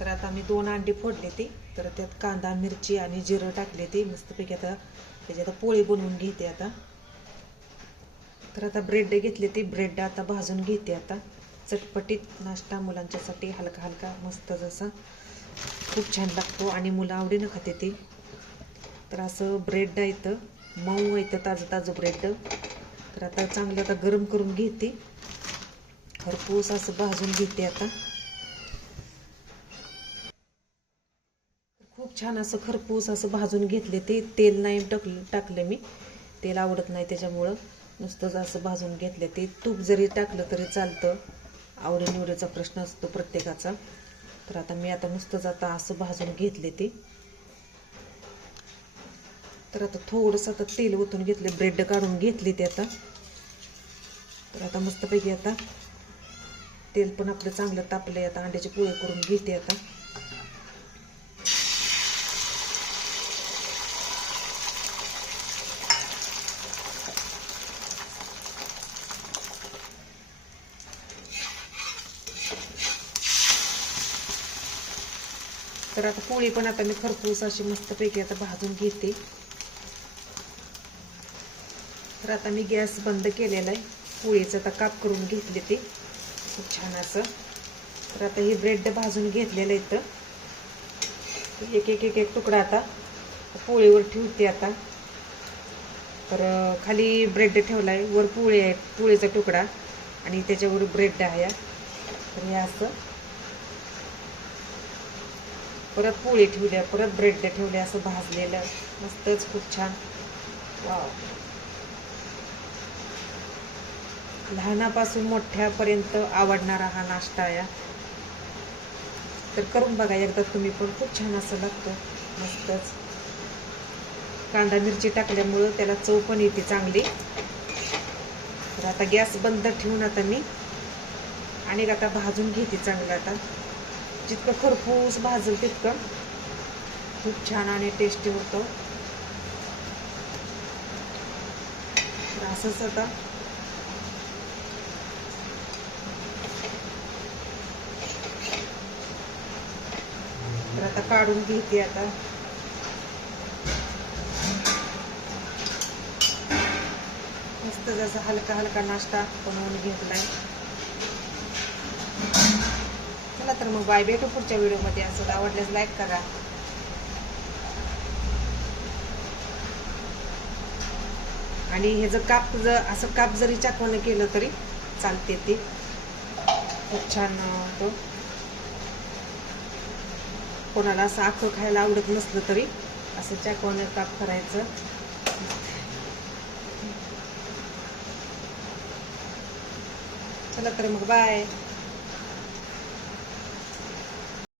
तर आता मी दोन अंडी फोडले ती. तर त्यात कांदा मिरची आणि जिरं टाकले ती. मस्तपैकी आता त्याची आता पोळी बनवून घेते आता. तर आता ब्रेड घेतले ती. ब्रेड आता भाजून घेते आता. चटपटीत नाश्ता मुलांच्यासाठी हलका हलका मस्त जसा. खूप छान लागतो आणि मुलं आवडीनं खाते ती. तर असं ब्रेड येतं मऊ येतं ताजं ताजं ब्रेड. तर आता चांगलं आता गरम करून घेते. खरपूस असं भाजून घेते आता. खूप छान असं खरपूस असं भाजून घेतले ते. तेल नाही टाकलं टाकलं मी. तेल आवडत नाही त्याच्यामुळं. नुसतंच असं भाजून घेतलं. ते तूप जरी टाकलं तरी चालतं. आवडीनिवडीचा प्रश्न असतो प्रत्येकाचा. तर आता मी आता नुसतंच आता असं भाजून घेतले ते. तर आता थोडंसं आता तेल ओतून घेतले. ब्रेड काढून घेतली ते आता. तर आता मस्तपैकी आता तेल पण आपलं चांगलं तापलंय. आता अंड्याचे पोळे करून घेते आता. तर आता पोळी पण आता मी खरपूस अशी मस्तपैकी आता भाजून घेते. तर आता मी गॅस बंद केलेला आहे. पोळीचं आता काप करून घेतले ते. खूप छान असं. तर आता हे ब्रेड भाजून घेतलेलं आहे तर एक एक एक एक तुकडा आता पोळीवर ठेवते आता. तर खाली ब्रेड ठेवला आहे वर पोळी आहे पोळीचा तुकडा. आणि त्याच्यावर ब्रेड आहे. तर हे असं. परत पोळी ठेवल्या परत ब्रेड ठेवल्या असं भाजलेलं. मस्तच खूप छान. वाव लहानापासून मोठ्यापर्यंत आवडणारा हा नाश्ता आहे. तर करून बघा एकदा तुम्ही पण खूप छान असं लागतं. मस्तच. कांदा मिरची टाकल्यामुळं त्याला चव पण येते चांगली. तर आता गॅस बंद ठेवून आता मी. आणि आता भाजून घेते चांगलं आता. जितकं खरपूस भाजल तितकं खूप छान आणि टेस्टी होतं. तर असंच आता तर आता काढून घेते आता. मस्त जसा हलका हलका नाश्ता बनवून घेतलाय. चला तर मग बाय. भेटू पुढच्या व्हिडिओमध्ये. असं आवडल्यास लाईक करा. आणि हे जर काप जर असं काप जरी चाकवानं केलं तरी चालते ते. खूप छान होतं कोणाला असं आखं खायला आवडत नसलं तरी असं चाकवानं काप करायचं. चला तर मग बाय.